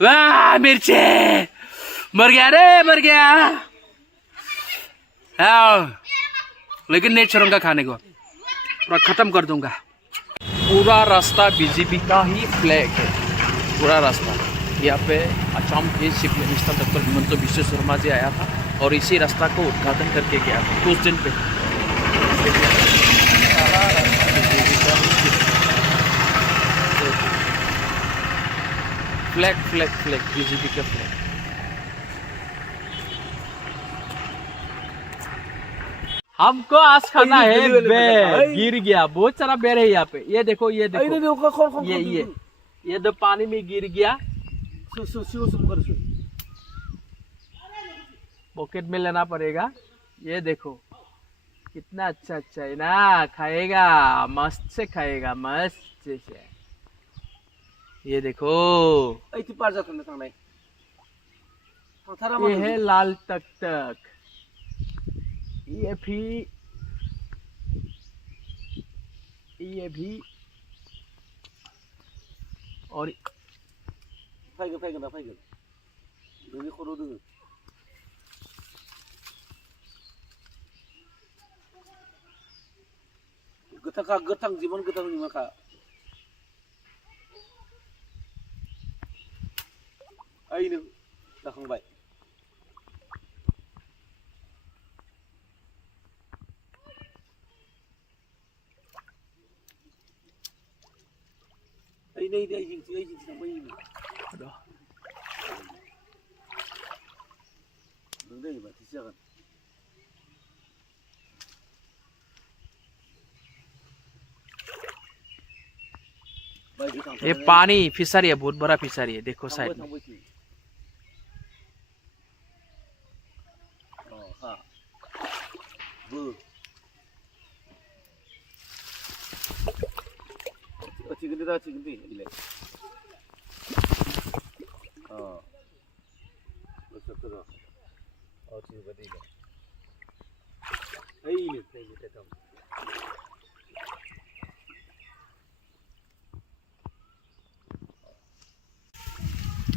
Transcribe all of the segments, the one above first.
वाह मिर्चे मर गया रे, मर गया। लेकिन नहीं छोड़ूंगा खाने को, पूरा खत्म कर दूंगा। पूरा रास्ता बीजेपी का ही फ्लैग है, पूरा रास्ता। यहाँ पे असम के chief minister doctor Himanta Biswa Sarma ji आया था और इसी रास्ता को उद्घाटन करके गया था कुछ दिन पे। सारा रास्ता बीजेपी का फ्लैग फ्लैग फ्लैग, बीजेपी का फ्लैग। हमको आज खाना है बेर। गिर गया, बहुत सारा बेर है यहाँ पे। ये देखो, ये देखो, ये तो पानी में गिर गया। पॉकेट में लेना पड़ेगा। ये देखो कितना अच्छा अच्छा है ना, खाएगा मस्त से, खाएगा मस्त से। ये देखो, ये है लाल तक तक। ये भी और गोथां जिमोन खा ओइनो जाखांबाय। नै जिंसि थांबाय नोंदै बाथिसो जागोन। ये पानी फिशरी है, बहुत बड़ा फिशरी है। देखो साइड में।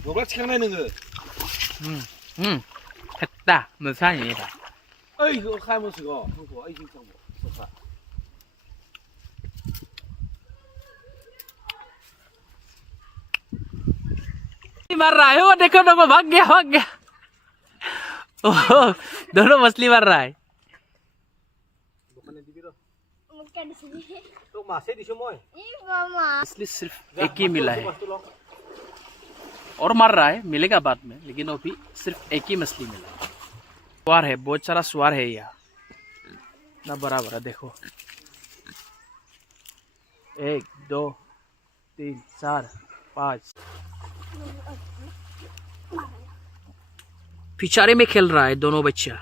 뭐가 생각나는 거? 됐다. 무산이다. 어이 그거 가면서가 그거 어이 진짜 뭐 좋다. मर रहा है वो, देखो देखो, भाग गया भाग गया। ओह, दोनों मछली मर रहा है। इसलिए सिर्फ एक ही मिला है और मर रहा है, मिलेगा बाद में, लेकिन अभी सिर्फ एक ही मछली मिला है। स्वार है, बहुत सारा स्वार है यहाँ ना, बराबर देखो। 1 2 3 4 5। पिछारे में खेल रहा है दोनों बच्चा,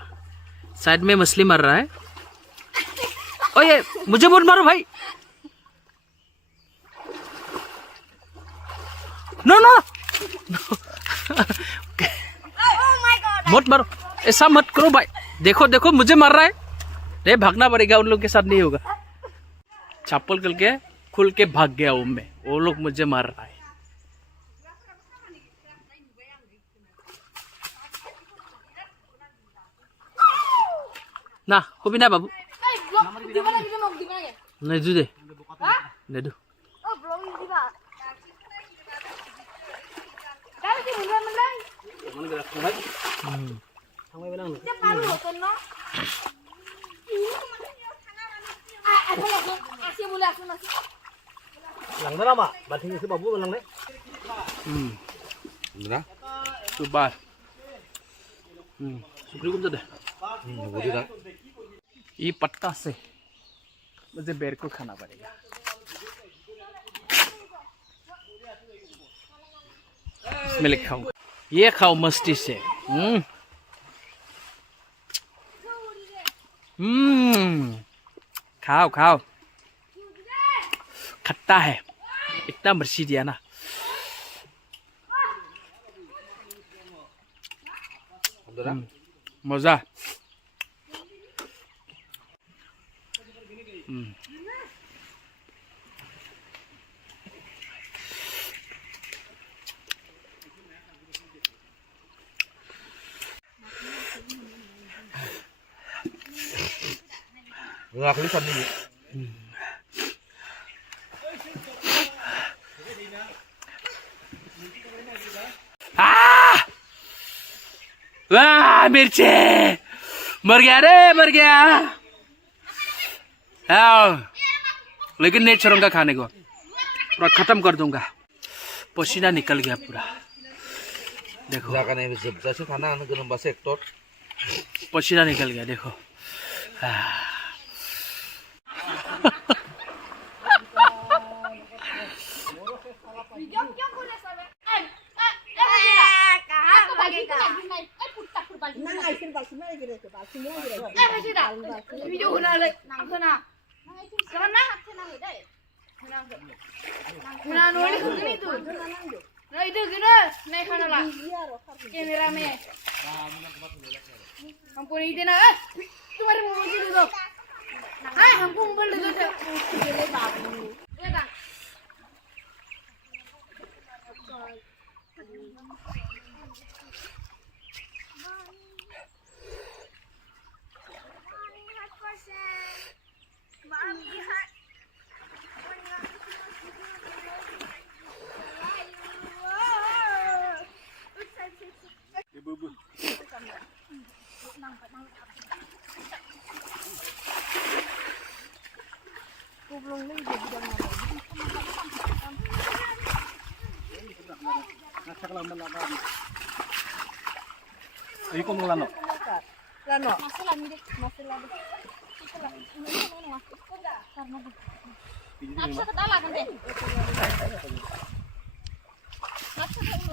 साइड में मछली मर रहा है। ओए मुझे मत मारो भाई, नो नो मत मारो, ऐसा मत करो भाई। देखो देखो मुझे मार रहा है, नहीं भागना पड़ेगा, उन लोग के साथ नहीं होगा। चप्पल खुल के भाग गया वो लोग मुझे मार रहा है। ना होबी ना बाबू, नहीं दू दे, नहीं दू। Langda lama, batin si babu lang ne. Benar? Subar. शुक्रिया दे। ये पत्ता से मुझे बेर को खाना पड़ेगा। इसमें खाऊंगा, ये खाओ मस्ती से। खाओ खाओ, खट्टा है, इतना मिर्ची दिया ना। मजा। ngakli san ni वाह मिर्ची मर गया रे मर गया। हाँ लेकिन नहीं छोड़ूंगा खाने को, पूरा खत्म कर दूंगा। पसीना निकल गया पूरा, देखो जाकर नहीं जब जैसे खाना आने के बस एक तो पसीना निकल गया देखो। हमको नहीं देना तुम्हारे मोबाइल दे दो। हाँ हमको मोबाइल दे दो। Iko mo lano. Lano. Masalah ni deh. Masalah deh.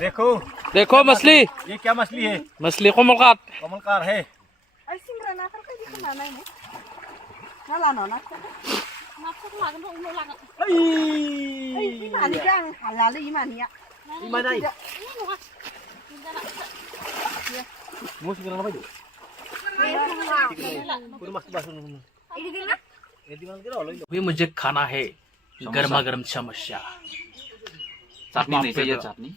देखो देखो मछली, ये क्या मछली है? मछली कोमलकाट। कमलकार है। Musuh kenapa itu? अभी मुझे खाना है गर्मा गर्म समोसा। चटनी नहीं चाहिए चटनी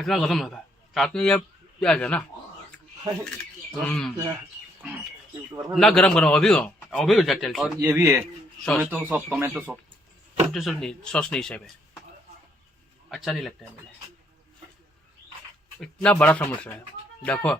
इतना गर्म होता है चाटनी, ये प्याज है ना। ना गरम गरम अभी हो जाते और ये भी है सॉस। टोमेटो सॉस सॉस नहीं चाहिए, अच्छा नहीं लगता है मुझे। इतना बड़ा समोसा है देखो।